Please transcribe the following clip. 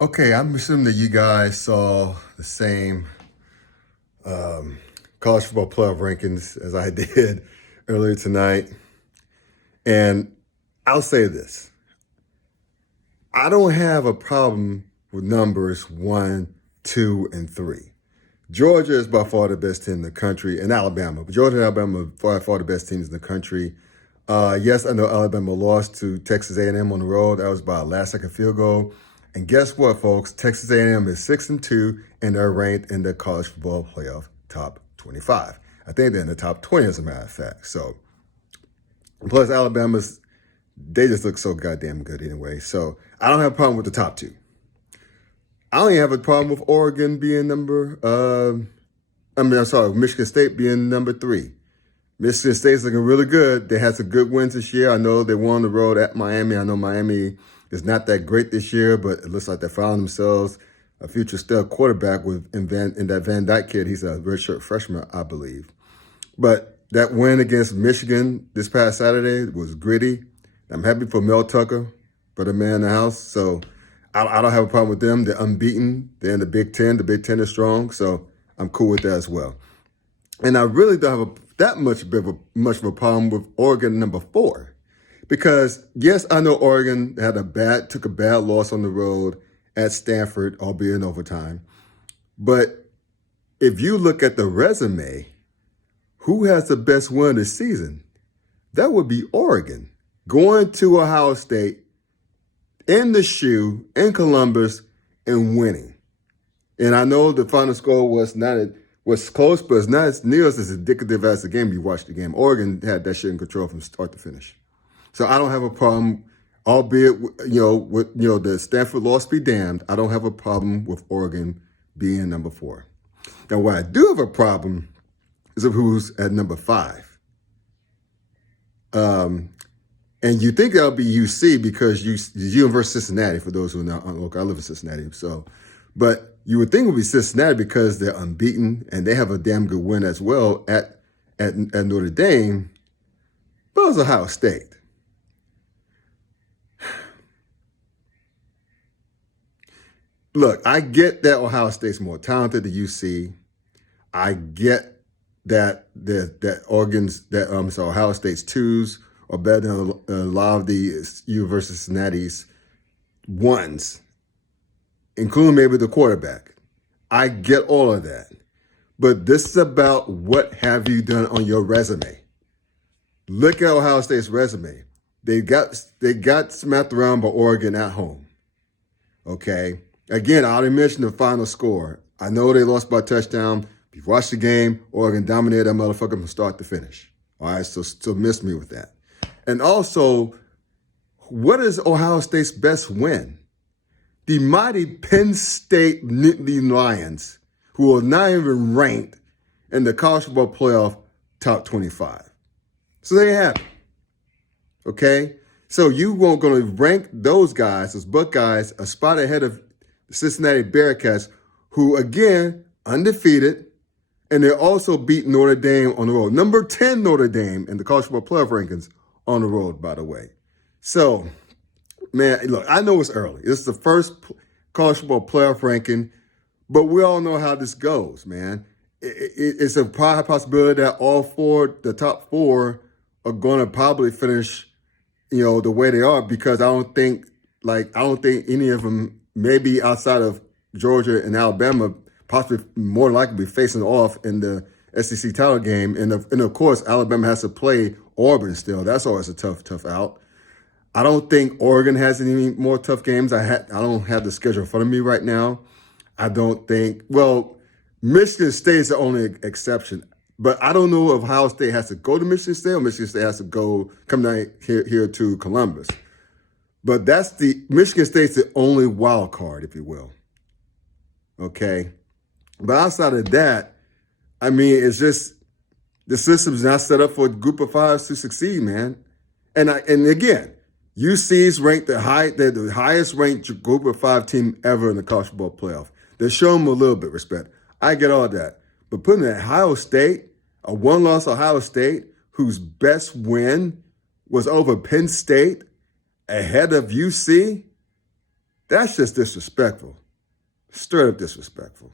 Okay, I'm assuming that you guys saw the same college football playoff rankings as I did earlier tonight. And I'll say this. I don't have a problem with numbers 1, 2, and 3. Georgia is by far the best team in the country, and Alabama. But Georgia and Alabama are by far the best teams in the country. Yes, I know Alabama lost to Texas A&M on the road. That was by a last-second field goal. And guess what, folks? Texas A&M is 6-2, and they're ranked in the college football playoff top 25. I think they're in the top 20, as a matter of fact. So, plus Alabama's, they just look so goddamn good anyway. So I don't have a problem with the top two. I only have a problem with Oregon being Michigan State being number 3. Michigan State's looking really good. They had some good wins this year. I know they won on the road at Miami. I know Miami is not that great this year, but it looks like they found themselves a future stellar quarterback in that Van Dyke kid. He's a redshirt freshman, I believe. But that win against Michigan this past Saturday was gritty. I'm happy for Mel Tucker, for the man in the house. So I don't have a problem with them. They're unbeaten. They're in the Big Ten. The Big Ten is strong, so I'm cool with that as well. And I really don't have that much of a problem with Oregon number 4. Because, yes, I know Oregon took a bad loss on the road at Stanford, albeit in overtime. But if you look at the resume, who has the best win this season? That would be Oregon. Going to Ohio State, in the shoe, in Columbus, and winning. And I know the final score was close, but it's not as near as indicative as the game you watched the game. Oregon had that shit in control from start to finish. So I don't have a problem, albeit with the Stanford loss be damned. I don't have a problem with Oregon being number 4. Now, what I do have a problem is of who's at number 5. And you think that'll be UC because University of Cincinnati, for those who are not local. I live in Cincinnati, but you would think it would be Cincinnati because they're unbeaten and they have a damn good win as well at Notre Dame. But it was Ohio State. Look, I get that Ohio State's more talented than UC. I get that Ohio State's 2s are better than a lot of the University of Cincinnati's 1s, including maybe the quarterback. I get all of that. But this is about what have you done on your resume. Look at Ohio State's resume. They got smacked around by Oregon at home. Okay? Again, I already mentioned the final score. I know they lost by a touchdown. If you watched the game, Oregon dominated that motherfucker from start to finish. All right? So miss me with that. And also, what is Ohio State's best win? The mighty Penn State Nittany Lions, who are not even ranked in the college football playoff top 25. So there you have it. Okay? So you weren't going to rank those Buckeyes, a spot ahead of the Cincinnati Bearcats, who, again, undefeated, and they're also beat Notre Dame on the road. Number 10 Notre Dame in the college football playoff rankings on the road, by the way. So, man, look, I know it's early. This is the first college football playoff ranking, but we all know how this goes, man. It's a possibility that the top 4 are going to probably finish, the way they are, because I don't think any of them, maybe outside of Georgia and Alabama, possibly more likely be facing off in the SEC title game. And of course, Alabama has to play Auburn still. That's always a tough out. I don't think Oregon has any more tough games. I don't have the schedule in front of me right now. I don't think, Michigan State is the only exception. But I don't know if Ohio State has to go to Michigan State or Michigan State has to come down here to Columbus. But Michigan State's the only wild card, if you will. Okay? But outside of that, I mean, it's just the system's not set up for a group of 5s to succeed, man. And again, UC's ranked the highest ranked group of 5 team ever in the college football playoff. They're showing them a little bit of respect. I get all that. But putting Ohio State, a one-loss Ohio State, whose best win was over Penn State, ahead of UC, That's just disrespectful. Straight up disrespectful.